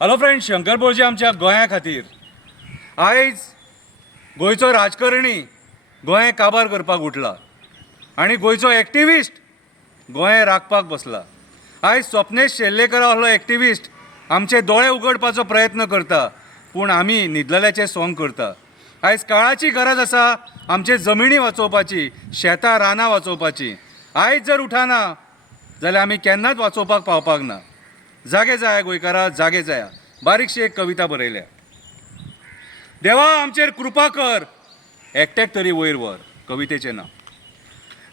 Hello friends, Shankar बोळजी आमच्या गोंया खातीर आयज गोंयचो राजकारणी गोंय काबार करपाक उठला आनी गोंयचो एक्टिविस्ट गोंय राखपाक बसला। आयज स्वप्नेश शेल्लेकरा असलो एक्टिविस्ट आमचे दोळे उगडपाचो प्रयत्न करता, पूण आमी न्हिदलेल्याचें सोंग करता। आयज काळाची गरज आसा आमचे जमिनी वाचोवपाची, शेतां रानां वाचोवपाची। आयज जर उठाना जाल्यार आमी केन्नाच वाचोवपाक पावपाक ना। जागे जाया गोंयकारा, जागे जाया। बारीकशी एक कविता बरयल्या। देवा आमचेर कृपा कर, एकट्याक तरी वयर व्हर, कवितेचें नांव।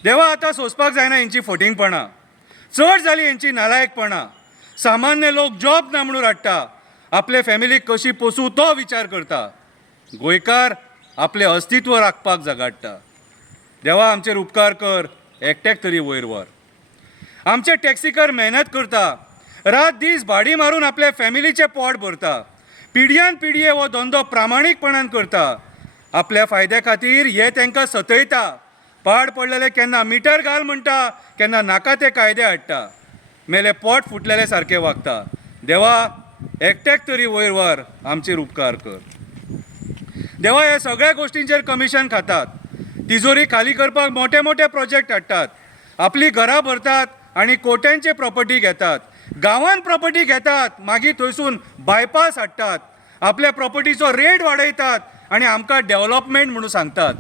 देवा आतां सोंसपाक जायना हेंची फटिंगपणां, चड जाली हेंची नालायकपणां। सामान्य लोक जॉब ना म्हणून रडटा, आपले फॅमिलीक कशी पोसू तो विचार करता। गोंयकार आपले अस्तित्व राखपाक झगडटा। देवा आमचेर उपकार कर, एकट्याक तरी वयर व्हर। आमचे टॅक्सीकार मेहनत करता, रात दीस भाडी मारून आपल्या फॅमिलीचे पोट भरता। पिढयान पिढये हो धंदो प्रामाणीकपणान करता। आपल्या फायद्या खातीर हे तांकां सतयता। पाड पडलेले केन्ना मिटर घाल म्हणटा, केन्ना नाका ते कायदे हाडटा। मेले पोट फुटलेले सारके वागता। देवा एकट्याक तरी वयर व्हर, आमचेर उपकार कर। देवा ह्या सगळ्या गोश्टींचेर कमिशन खातात, तिजोरी खाली करपाक मोठे मोठे प्रोजेक्ट हाडटात, आपली घरां भरतात आनी कोट्यांचे प्रॉपर्टी घेतात। गांवान प्रॉपर्टी घेतात, मागीर थंयसून बायपास हाडटात, आपल्या प्रॉपर्टीचो रेट वाडयतात आनी आमकां डेव्हलपमेंट म्हणून सांगतात।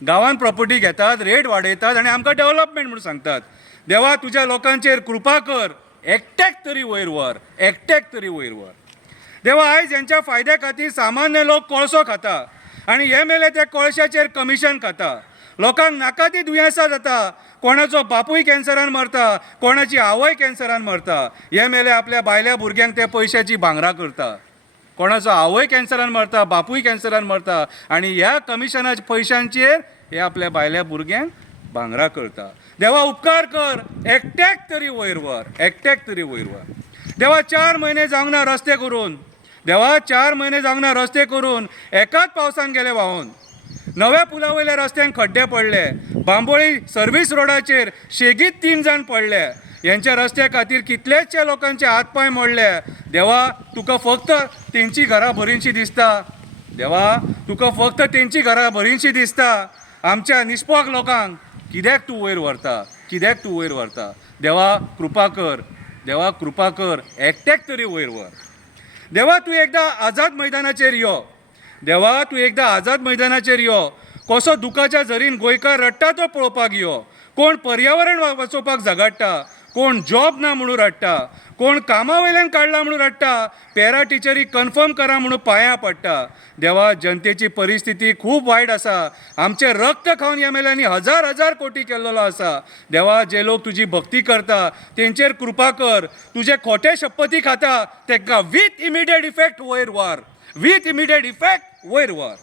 गांवान प्रॉपर्टी घेतात, रेट वाडयतात आनी आमकां डेव्हलपमेंट म्हणून सांगतात। देवा तुज्या लोकांचेर कृपा कर, एकट्याक तरी वयर व्हर, एकट्याक तरी वयर व्हर। देवा आयज हेंच्या फायद्या खातीर सामान्य लोक कोळसो खाता आनी हे मेले त्या कोळशाचेर कमिशन खाता। लोकांक नाका ती दुयेंसां जाता, कोणाचो बापूय कॅन्सरान मरता, कोणाची आवय कॅन्सरान मरता। हे मेले आपल्या बायल्या भुरग्यांक ते पयशाची भांगरां करता। कोणाचो आवय कॅन्सरान मरता, बापूय कॅन्सरान मरता आनी ह्या कमिशनाच्या पयशांचेर हे आपल्या बायल्या भुरग्यांक भांगरां करता। देवा उपकार कर, एकट्याक तरी वयर व्हर, एकट्याक तरी वयर व्हर। देवा 4 म्हयने जावंक ना रस्ते करून, देवा 4 म्हयने जावंक ना रस्ते करून, एकाच पावसान गेले व्हांवून। नव्या पुला वयल्या रस्त्यांक खड्डे पडले, बांबोळी सर्वीस रोडाचेर शेगीत 3 जाण पडले। यांच्या रस्त्या खातीर कितलेशे लोकांचे हातपाय मोडले। देवा तुका फक्त तेंची घरां भरिनशी दिसता, देवा तुका फक्त तेंची घरां भरिनशी दिसता। आमच्या निस्पॉक लोकांक कित्याक तूं वयर व्हरता, कित्याक तूं वयर व्हरता। देवा कृपा कर, देवा कृपा कर, एकट्याक तरी वयर व्हर। देवा तूं एकदां आझाद मैदानाचेर यो, देवा तूं एकदां आझाद मैदानाचेर यो। कसो दुखाच्या झरीन गोंयकार रडटा तो पळोवपाक यो। कोण पर्यावरण वाचोवपाक झगडटा, कोण जॉब ना म्हणून रडटा, कोण कामा वयल्यान काडला म्हणून रडटा, पॅरा टिचरी कन्फर्म करा म्हणून पांयां पडटा। देवा जनतेची परिस्थिती खूब वायट आसा, आमचे रक्त खावन ह्या मेल्यांनी हजार हजार कोटी केल्लो आसा। देवा जे लोक तुजी भक्ती करता तेंचेर कृपा कर। तुजे खोटे शपथी खाता तांकां विथ इमिडिएट इफेक्ट वयर व्हर, विथ इमिडिएट इफेक्ट वयर व्हर।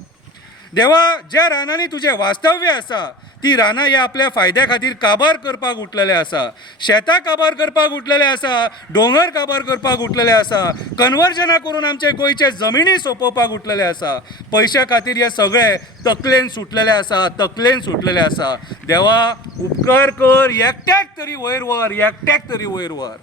देवा ज्या रानांनी तुजें वास्तव्य आसा ती रानां हे आपल्या फायद्या खातीर काबार करपाक उठलेले आसा। शेतां काबार करपाक उठलेले आसा, दोंगर काबार करपाक उठलेले आसा, कन्वर्जनां करून आमचे गोंयचे जमिनी सोंपोवपाक उठलेले आसा। पयशा खातीर हे सगळे तकलेन सुटलेले आसा, तकलेन सुटलेले आसा। देवा उपकार कर, एकट्याक तरी वयर व्हर, एकट्याक तरी वयर व्हर।